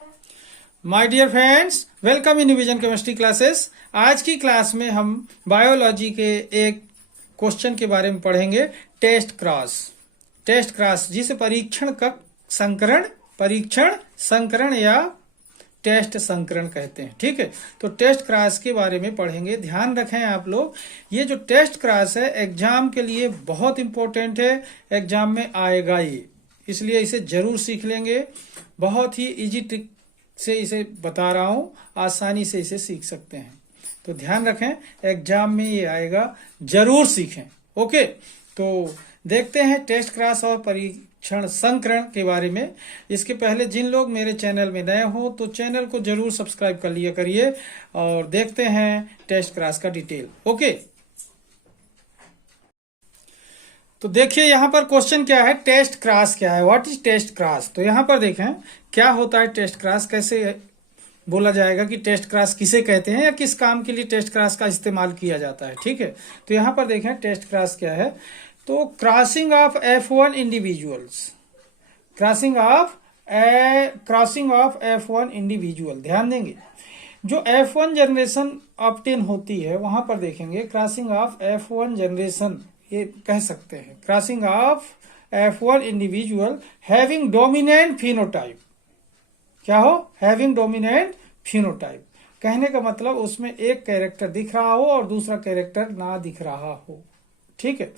My dear friends, welcome in vision chemistry classes. आज की class में हम बायोलॉजी के एक क्वेश्चन के बारे में पढ़ेंगे, टेस्ट क्रॉस। टेस्ट क्रॉस जिसे परीक्षण संकरण या टेस्ट संकरण कहते हैं। ठीक है, तो टेस्ट क्रॉस के बारे में पढ़ेंगे। ध्यान रखें आप लोग, ये जो टेस्ट क्रॉस है एग्जाम के लिए बहुत इंपॉर्टेंट है, एग्जाम में आएगा ये, इसलिए इसे जरूर सीख लेंगे। बहुत ही इजी ट्रिक से इसे बता रहा हूं, आसानी से इसे सीख सकते हैं। तो ध्यान रखें, एग्जाम में ये आएगा, जरूर सीखें। ओके, तो देखते हैं टेस्ट क्रॉस और परीक्षण संकरण के बारे में। इसके पहले जिन लोग मेरे चैनल में नए हो तो चैनल को जरूर सब्सक्राइब कर लिया करिए और देखते हैं टेस्ट क्रॉस का डिटेल। ओके, तो देखिए यहाँ पर क्वेश्चन क्या है, टेस्ट क्रॉस क्या है, व्हाट इज टेस्ट क्रॉस। तो यहाँ पर देखें क्या होता है टेस्ट क्रॉस, कैसे बोला जाएगा कि टेस्ट क्रॉस किसे कहते हैं या किस काम के लिए टेस्ट क्रॉस का इस्तेमाल किया जाता है। ठीक है, तो यहाँ पर देखें टेस्ट क्रॉस क्या है। तो crossing of F1 individuals, crossing of F1 individual. ध्यान देंगे, जो F1 जनरेशन ऑब्टेन होती है वहां पर देखेंगे क्रॉसिंग ऑफ F1 जनरेशन, ये कह सकते हैं crossing of F1 individual having dominant phenotype. क्या हो, हैविंग डोमिनेंट फिनोटाइप। कहने का मतलब उसमें एक कैरेक्टर दिख रहा हो और दूसरा कैरेक्टर ना दिख रहा हो। ठीक है,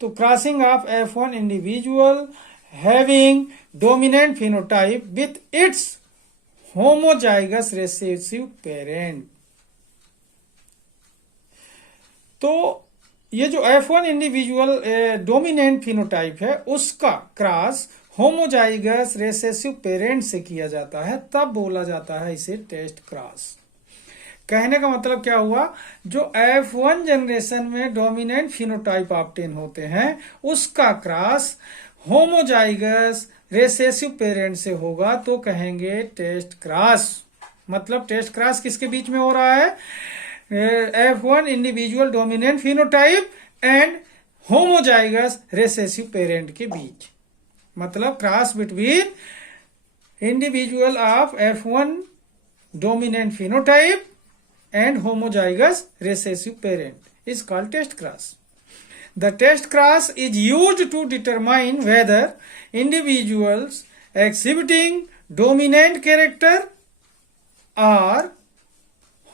तो crossing of F1 individual having dominant phenotype with its homozygous recessive parent. तो ये जो F1 इंडिविजुअल डोमिनेंट फिनोटाइप है उसका क्रॉस होमोजाइगस रिसेसिव पेरेंट से किया जाता है, तब बोला जाता है इसे टेस्ट क्रॉस। कहने का मतलब क्या हुआ, जो F1 जनरेशन में डोमिनेंट फिनोटाइप ऑब्टेन होते हैं उसका क्रॉस होमोजाइगस रिसेसिव पेरेंट से होगा तो कहेंगे टेस्ट क्रॉस। मतलब टेस्ट क्रॉस किसके बीच में हो रहा है, F1 individual dominant phenotype and homozygous recessive parent के बीच। मतलब cross between individual of F1 dominant phenotype and homozygous recessive parent is called test cross. The test cross is used to determine whether individuals exhibiting dominant character are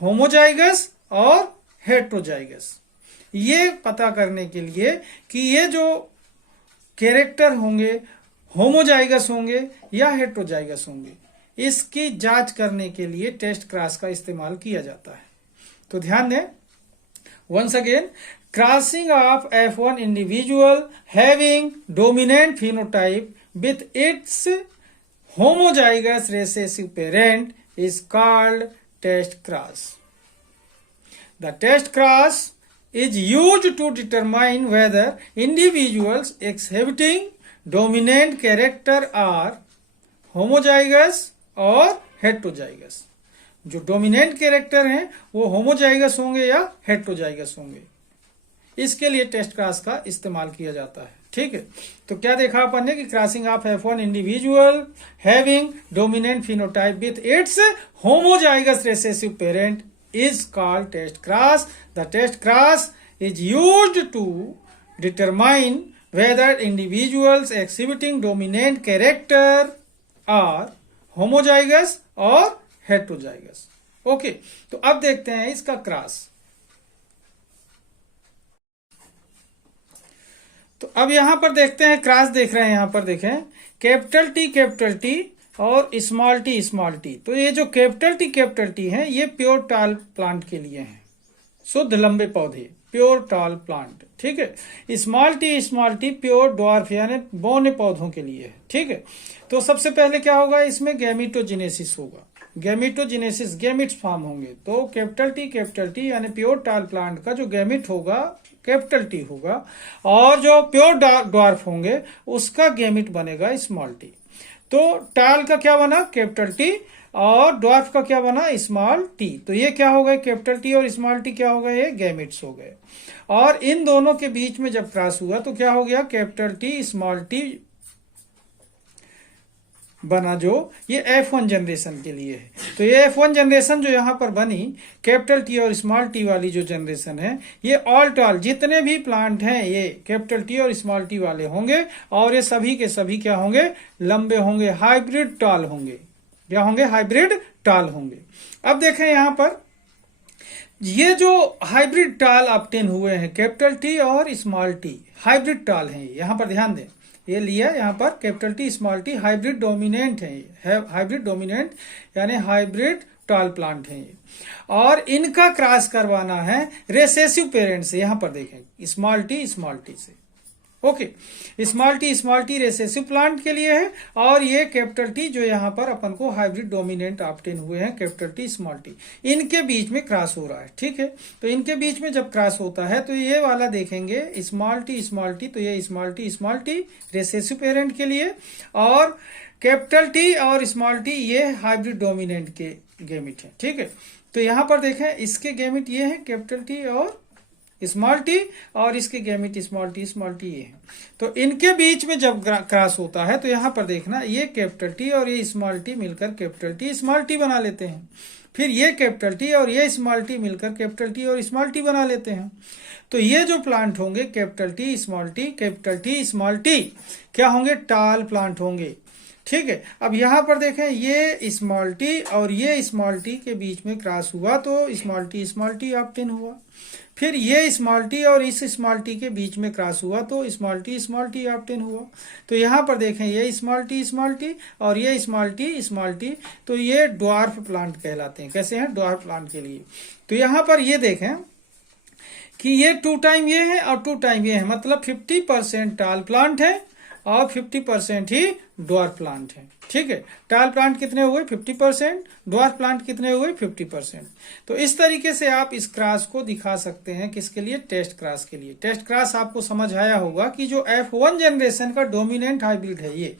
homozygous और heterozygous. ये पता करने के लिए कि ये जो कैरेक्टर होंगे होमोजाइगस होंगे या हेट्रोजाइगस होंगे, इसकी जांच करने के लिए टेस्ट क्रॉस का इस्तेमाल किया जाता है। तो ध्यान दें, once again, crossing of F1 individual having dominant phenotype with its homozygous recessive parent is called test cross. The test cross is used to determine whether individuals exhibiting dominant character are homozygous और heterozygous। जो dominant character हैं वो homozygous होंगे या heterozygous होंगे, इसके लिए test cross का इस्तेमाल किया जाता है। ठीक है, तो क्या देखा अपन ने कि crossing of F1 individual having dominant phenotype with its homozygous recessive parent is called test cross. The test cross is used to determine whether individuals exhibiting dominant character are homozygous और हेट्रोजाइगस। ओके, तो अब देखते हैं इसका cross. तो अब यहां पर देखते हैं क्रॉस, देख रहे हैं यहां पर देखें कैपिटल टी और स्मॉल टी। तो ये जो कैपिटल टी है ये प्योर टाल प्लांट के लिए है, शुद्ध लंबे पौधे, प्योर टाल प्लांट। ठीक है, स्मॉल टी प्योर ड्वार्फ यानी बौने पौधों के लिए है। ठीक है, तो सबसे पहले क्या होगा, इसमें गैमेटोजेनेसिस होगा, गैमेटोजेनेसिस, गैमिट्स फॉर्म होंगे। तो कैपिटल टी यानी प्योर टाल प्लांट का जो गैमिट होगा कैपिटल टी होगा, और जो प्योर ड्वार्फ होंगे उसका गैमिट बनेगा स्मॉल टी। तो टाल का क्या बना, कैपिटल टी, और ड्वार्फ का क्या बना, स्मॉल टी। तो ये क्या हो गए, कैपिटल टी और स्मॉल टी क्या हो गए, ये गैमिट्स हो गए। और इन दोनों के बीच में जब क्रॉस हुआ तो क्या हो गया, कैपिटल टी स्मॉल टी बना जो ये F1 जनरेशन के लिए है। तो ये F1 जनरेशन जो यहाँ पर बनी, कैपिटल टी और स्मॉल टी वाली जो जनरेशन है, ये ऑल टॉल जितने भी प्लांट हैं ये कैपिटल टी और स्मॉल टी वाले होंगे, और ये सभी के सभी क्या होंगे, लंबे होंगे, हाइब्रिड टॉल होंगे। क्या होंगे, हाइब्रिड टॉल होंगे। अब देखें यहाँ पर ये जो हाइब्रिड टाल ऑब्टेन हुए हैं, कैपिटल टी और स्मॉल टी हाइब्रिड टाल हैं। यहाँ पर ध्यान दें, ये लिया यहाँ पर capital T small T hybrid dominant है, हाइब्रिड डोमिनेंट यानी हाइब्रिड टाल प्लांट है, और इनका क्रॉस करवाना है रेसेसिव पेरेंट से। यहाँ पर देखें स्मॉल टी से, okay, small T recessive plant के लिए है, और ये कैपिटल टी जो यहाँ पर अपन को हाइब्रिड डोमिनेंट ऑब्टेन हुए हैं, कैपिटल टी स्मॉल टी, इनके बीच में क्रॉस हो रहा है। ठीक है, तो इनके बीच में जब क्रॉस होता है तो ये वाला देखेंगे स्मॉल टी, तो ये स्मॉल टी रेसेसिव पेरेंट के लिए, और कैपिटल टी और स्मॉल टी ये हाइब्रिड डोमिनेंट के गेमिट है। ठीक है, तो यहाँ पर देखें इसके गेमिट ये है कैपिटल टी और स्मॉल टी, और इसके गैमेट स्मॉल टी ये है। तो इनके बीच में जब क्रॉस होता है तो यहाँ पर देखना ये कैपिटल टी और ये स्मॉल टी मिलकर कैपिटल टी स्मॉल टी बना लेते हैं, फिर ये कैपिटल टी और ये स्मॉल टी मिलकर कैपिटल टी और स्मॉल टी बना लेते हैं। तो ये जो प्लांट होंगे कैपिटल टी स्मॉल टी क्या होंगे, टाल प्लांट होंगे। ठीक है, अब यहाँ पर देखें ये स्मॉल टी और ये स्मॉल टी के बीच में क्रॉस हुआ तो स्मॉल टी ऑब्टेन हुआ, फिर ये स्मॉल टी और इस स्मॉल टी के बीच में क्रॉस हुआ तो स्मॉल टी ऑब्टेन हुआ। तो यहाँ पर देखें ये स्मॉल टी और ये स्मॉल टी, तो ये ड्वार्फ प्लांट कहलाते हैं। कैसे हैं, ड्वार्फ प्लांट के लिए। तो यहाँ पर ये देखें कि ये 2 टाइम ये है और 2 टाइम ये है, मतलब 50% टाल प्लांट है और 50% ही ड्वार्फ प्लांट है। ठीक है, टाल प्लांट कितने हुए 50%, ड्वार्फ प्लांट कितने हुए 50%। तो इस तरीके से आप इस क्रॉस को दिखा सकते हैं, किसके लिए, टेस्ट क्रॉस के लिए। टेस्ट क्रॉस आपको समझ आया होगा कि जो F1 जनरेशन का डोमिनेंट हाइब्रिड है ये,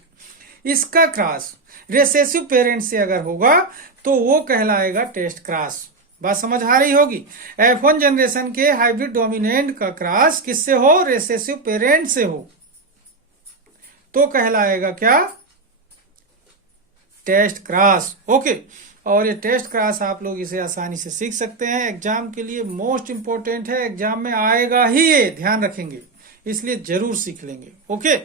इसका क्रॉस रेसेसिव पेरेंट से अगर होगा तो वो कहलाएगा टेस्ट क्रॉस। बात समझ आ रही होगी, F1 जनरेशन के हाइब्रिड डोमिनेंट का क्रॉस किससे हो, रेसेसिव पेरेंट से हो, तो कहलाएगा क्या, टेस्ट क्रॉस। ओके, और ये टेस्ट क्रॉस आप लोग इसे आसानी से सीख सकते हैं, एग्जाम के लिए मोस्ट इंपॉर्टेंट है, एग्जाम में आएगा ही ये, ध्यान रखेंगे, इसलिए जरूर सीख लेंगे। ओके।